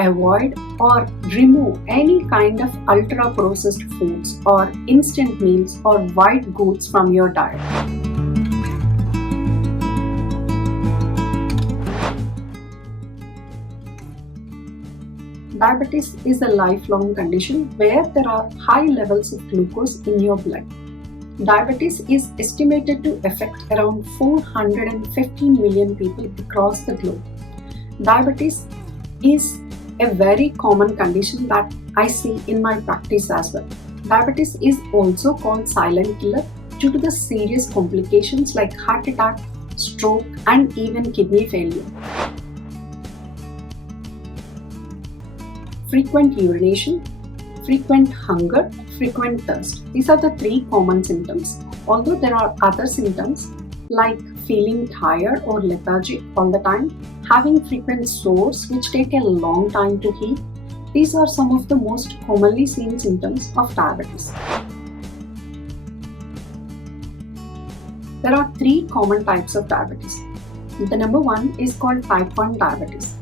avoid or remove any kind of ultra processed foods or instant meals or white goods from your diet. Diabetes is a lifelong condition where there are high levels of glucose in your blood. Diabetes is estimated to affect around 415 million people across the globe. Diabetes is a very common condition that I see in my practice as well. Diabetes is also called silent killer due to the serious complications like heart attack, stroke, and even kidney failure. Frequent urination, frequent hunger, frequent thirst. These are the three common symptoms. Although there are other symptoms like feeling tired or lethargic all the time, having frequent sores which take a long time to heal, these are some of the most commonly seen symptoms of diabetes. There are three common types of diabetes. The number one is called type 1 diabetes.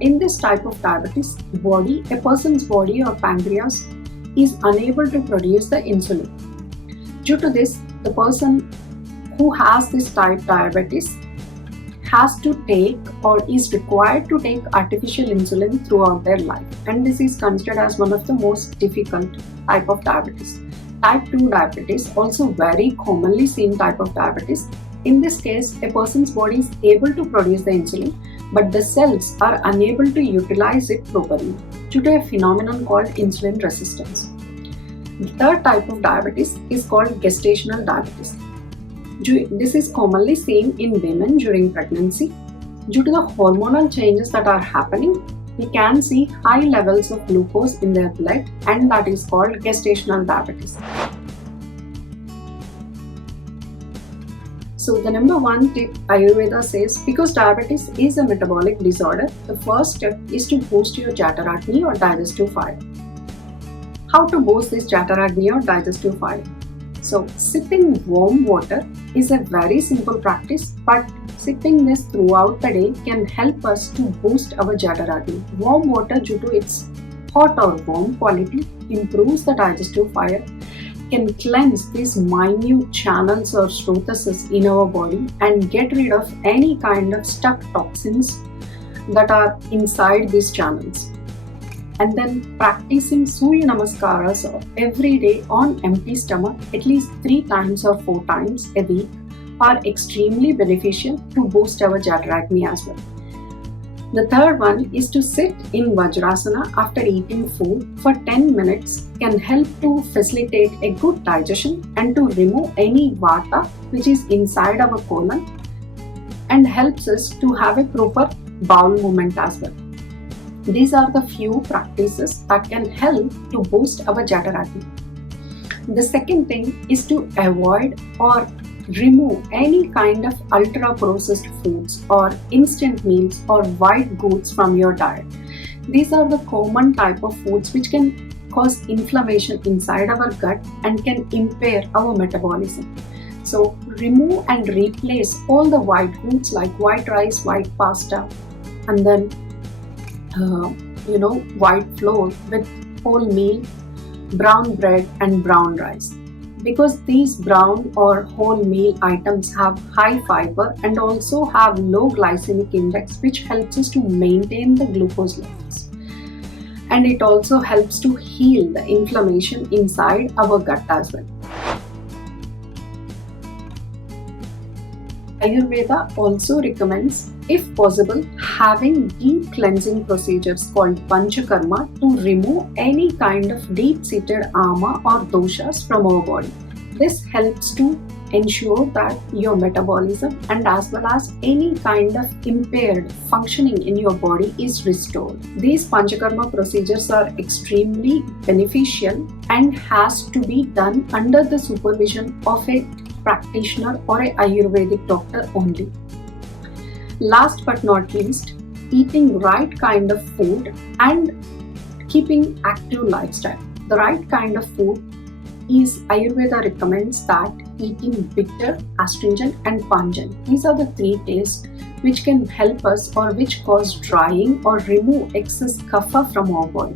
In this type of diabetes, a person's body or pancreas is unable to produce the insulin. Due to this, the person who has this type diabetes has to take or is required to take artificial insulin throughout their life, and this is considered as one of the most difficult type of diabetes. Type 2 diabetes, also very commonly seen type of diabetes. In this case, a person's body is able to produce the insulin, but the cells are unable to utilize it properly due to a phenomenon called insulin resistance. The third type of diabetes is called gestational diabetes. This is commonly seen in women during pregnancy. Due to the hormonal changes that are happening, we can see high levels of glucose in their blood, and that is called gestational diabetes. So the number one tip Ayurveda says, because diabetes is a metabolic disorder, the first step is to boost your Jataragni or digestive fire. How to boost this Jataragni or digestive fire? So sipping warm water is a very simple practice, but sipping this throughout the day can help us to boost our Jataragni. Warm water, due to its hot or warm quality, improves the digestive fire, can cleanse these minute channels or srotases in our body and get rid of any kind of stuck toxins that are inside these channels. And then practicing Surya Namaskaras every day on empty stomach at least 3 times or 4 times a week are extremely beneficial to boost our Jataragni as well. The third one is to sit in Vajrasana after eating food for 10 minutes can help to facilitate a good digestion and to remove any vata which is inside our colon and helps us to have a proper bowel movement as well. These are the few practices that can help to boost our Jataragni. The second thing is to avoid or remove any kind of ultra processed foods or instant meals or white goods from your diet. These are the common type of foods which can cause inflammation inside our gut and can impair our metabolism. So remove and replace all the white goods like white rice, white pasta, and then white flour with wholemeal, brown bread and brown rice. Because these brown or wholemeal items have high fiber and also have low glycemic index, which helps us to maintain the glucose levels. And it also helps to heal the inflammation inside our gut as well. Ayurveda also recommends, if possible, having deep cleansing procedures called Panchakarma to remove any kind of deep-seated ama or doshas from our body. This helps to ensure that your metabolism and as well as any kind of impaired functioning in your body is restored. These Panchakarma procedures are extremely beneficial and has to be done under the supervision of a practitioner or a Ayurvedic doctor only. Last but not least, eating right kind of food and keeping active lifestyle. The right kind of food is Ayurveda recommends that eating bitter, astringent and pungent. These are the three tastes which can help us or which cause drying or remove excess kapha from our body,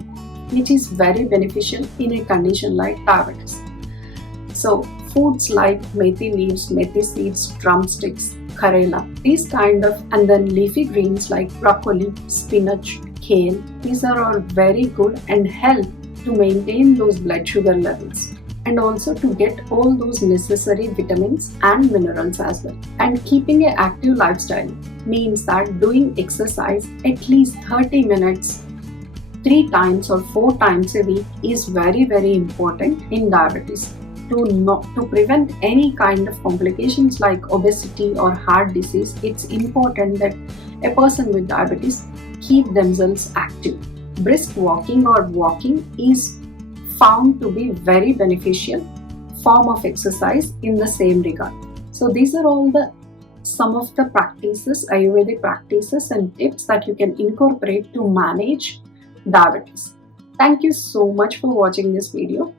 which is very beneficial in a condition like diabetes. So foods like methi leaves, methi seeds, drumsticks, karela, these kind of, and then leafy greens like broccoli, spinach, kale, these are all very good and help to maintain those blood sugar levels and also to get all those necessary vitamins and minerals as well. And keeping an active lifestyle means that doing exercise at least 30 minutes 3 times or 4 times a week is very important in diabetes. To prevent any kind of complications like obesity or heart disease, it's important that a person with diabetes keep themselves active. Brisk walking or walking is found to be very beneficial form of exercise in the same regard. So these are all some of the practices, Ayurvedic practices and tips that you can incorporate to manage diabetes. Thank you so much for watching this video.